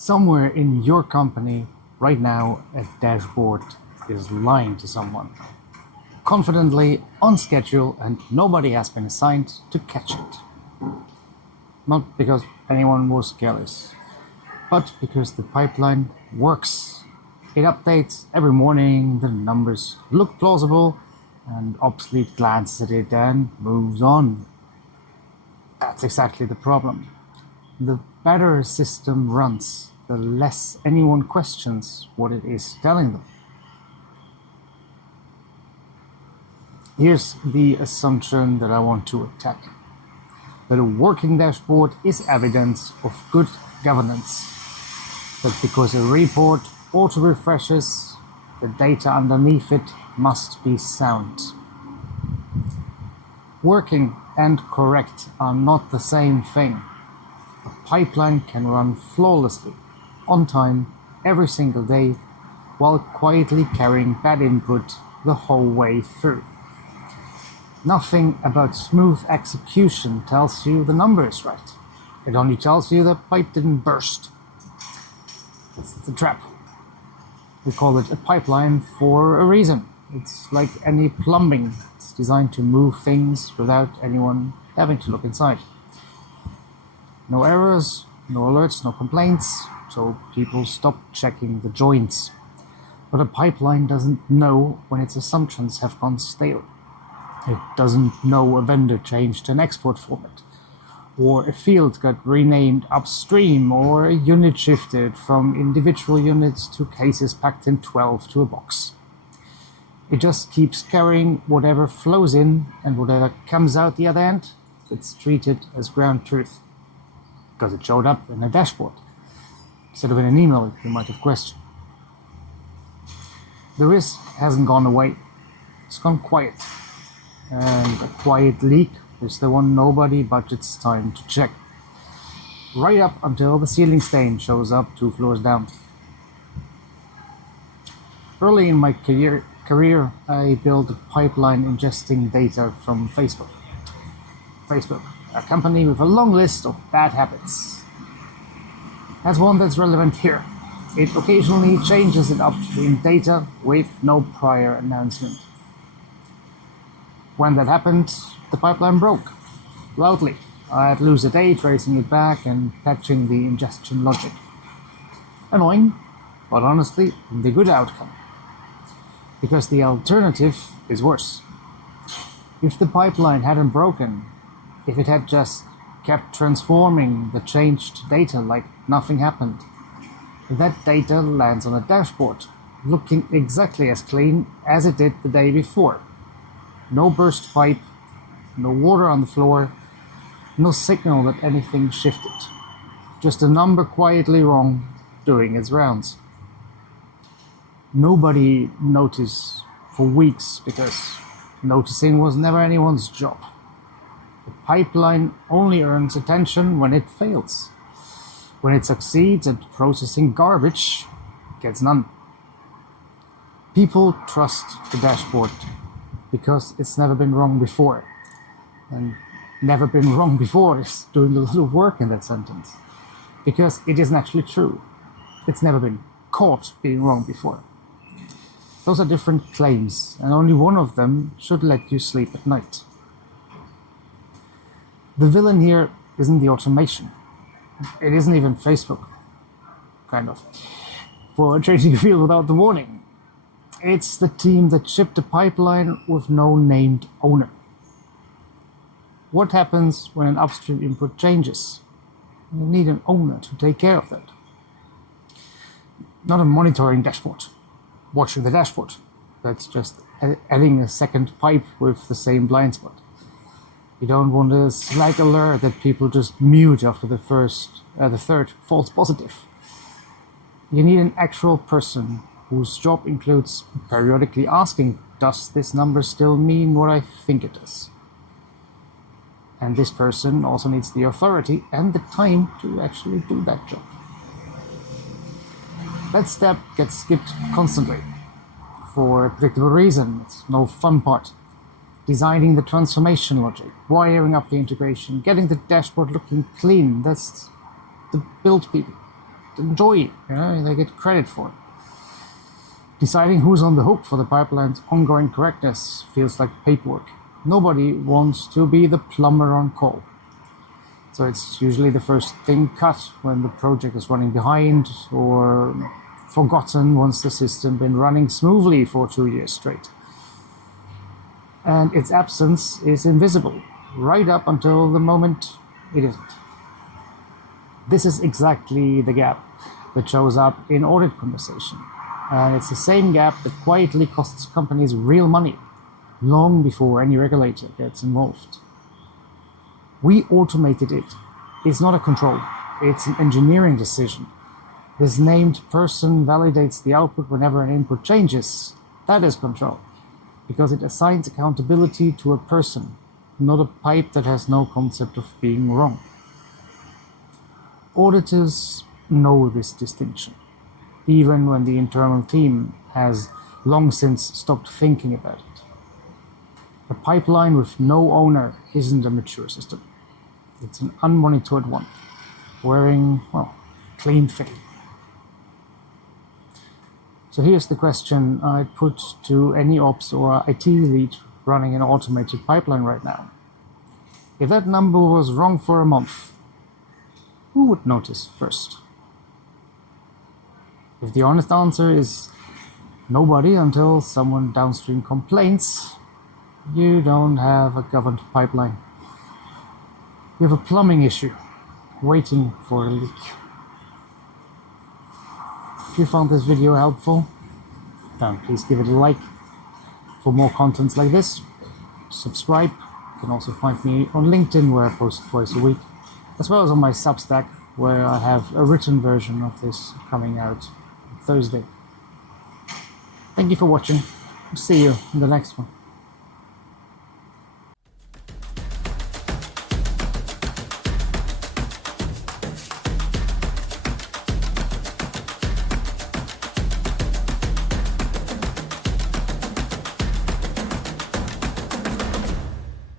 Somewhere in your company right now, a dashboard is lying to someone, confidently on schedule, and nobody has been assigned to catch it. Not because anyone was careless, but because the pipeline works. It updates every morning, the numbers look plausible, and Obsolete glances at it and moves on. That's exactly the problem. The better a system runs, the less anyone questions what it is telling them. Here's the assumption that I want to attack: that a working dashboard is evidence of good governance. That because a report auto-refreshes, the data underneath it must be sound. Working and correct are not the same thing. A pipeline can run flawlessly, on time, every single day, while quietly carrying bad input the whole way through. Nothing about smooth execution tells you the number is right. It only tells you the pipe didn't burst. It's the trap. We call it a pipeline for a reason. It's like any plumbing. It's designed to move things without anyone having to look inside. No errors, no alerts, no complaints, so people stop checking the joints. But a pipeline doesn't know when its assumptions have gone stale. It doesn't know a vendor changed an export format, or a field got renamed upstream, or a unit shifted from individual units to cases packed in 12 to a box. It just keeps carrying whatever flows in, and whatever comes out the other end, it's treated as ground truth, because it showed up in a dashboard instead of in an email you might have questioned. The risk hasn't gone away. It's gone quiet. And a quiet leak is the one nobody budgets time to check. Right up until the ceiling stain shows up 2 floors down. Early in my career, I built a pipeline ingesting data from Facebook. Facebook, a company with a long list of bad habits. That's one that's relevant here. It occasionally changes its upstream data with no prior announcement. When that happened, the pipeline broke loudly. I'd lose a day tracing it back and patching the ingestion logic. Annoying, but honestly, the good outcome. Because the alternative is worse. If the pipeline hadn't broken, if it had just kept transforming the changed data like nothing happened, that data lands on a dashboard, looking exactly as clean as it did the day before. No burst pipe, no water on the floor, no signal that anything shifted. Just a number quietly wrong doing its rounds. Nobody noticed for weeks because noticing was never anyone's job. The pipeline only earns attention when it fails. When it succeeds at processing garbage, it gets none. People trust the dashboard because it's never been wrong before. And never been wrong before is doing a lot of work in that sentence. Because it isn't actually true. It's never been caught being wrong before. Those are different claims, and only one of them should let you sleep at night. The villain here isn't the automation. It isn't even Facebook, kind of, for changing a field without the warning. It's the team that shipped the pipeline with no named owner. What happens when an upstream input changes? You need an owner to take care of that. Not a monitoring dashboard, watching the dashboard. That's just adding a second pipe with the same blind spot. You don't want a Slack alert that people just mute after the third false positive. You need an actual person whose job includes periodically asking, does this number still mean what I think it does? And this person also needs the authority and the time to actually do that job. That step gets skipped constantly. For a predictable reason, it's no fun part. Designing the transformation logic, wiring up the integration, getting the dashboard looking clean, that's the build people. enjoy it, they get credit for it. Deciding who's on the hook for the pipeline's ongoing correctness feels like paperwork. Nobody wants to be the plumber on call. So it's usually the first thing cut when the project is running behind or forgotten once the system been running smoothly for 2 years straight. And its absence is invisible, right up until the moment it isn't. This is exactly the gap that shows up in audit conversation. And it's the same gap that quietly costs companies real money, long before any regulator gets involved. We automated it. It's not a control, it's an engineering decision. This named person validates the output whenever an input changes. That is control, because it assigns accountability to a person, not a pipe that has no concept of being wrong. Auditors know this distinction, even when the internal team has long since stopped thinking about it. A pipeline with no owner isn't a mature system. It's an unmonitored one, wearing, clean film. So here's the question I'd put to any ops or IT lead running an automated pipeline right now. If that number was wrong for a month, who would notice first? If the honest answer is nobody until someone downstream complains, you don't have a governed pipeline. You have a plumbing issue waiting for a leak. If you found this video helpful, then please give it a like. For more contents like this, subscribe. You can also find me on LinkedIn, where I post twice a week, as well as on my Substack, where I have a written version of this coming out Thursday. Thank you for watching. See you in the next one.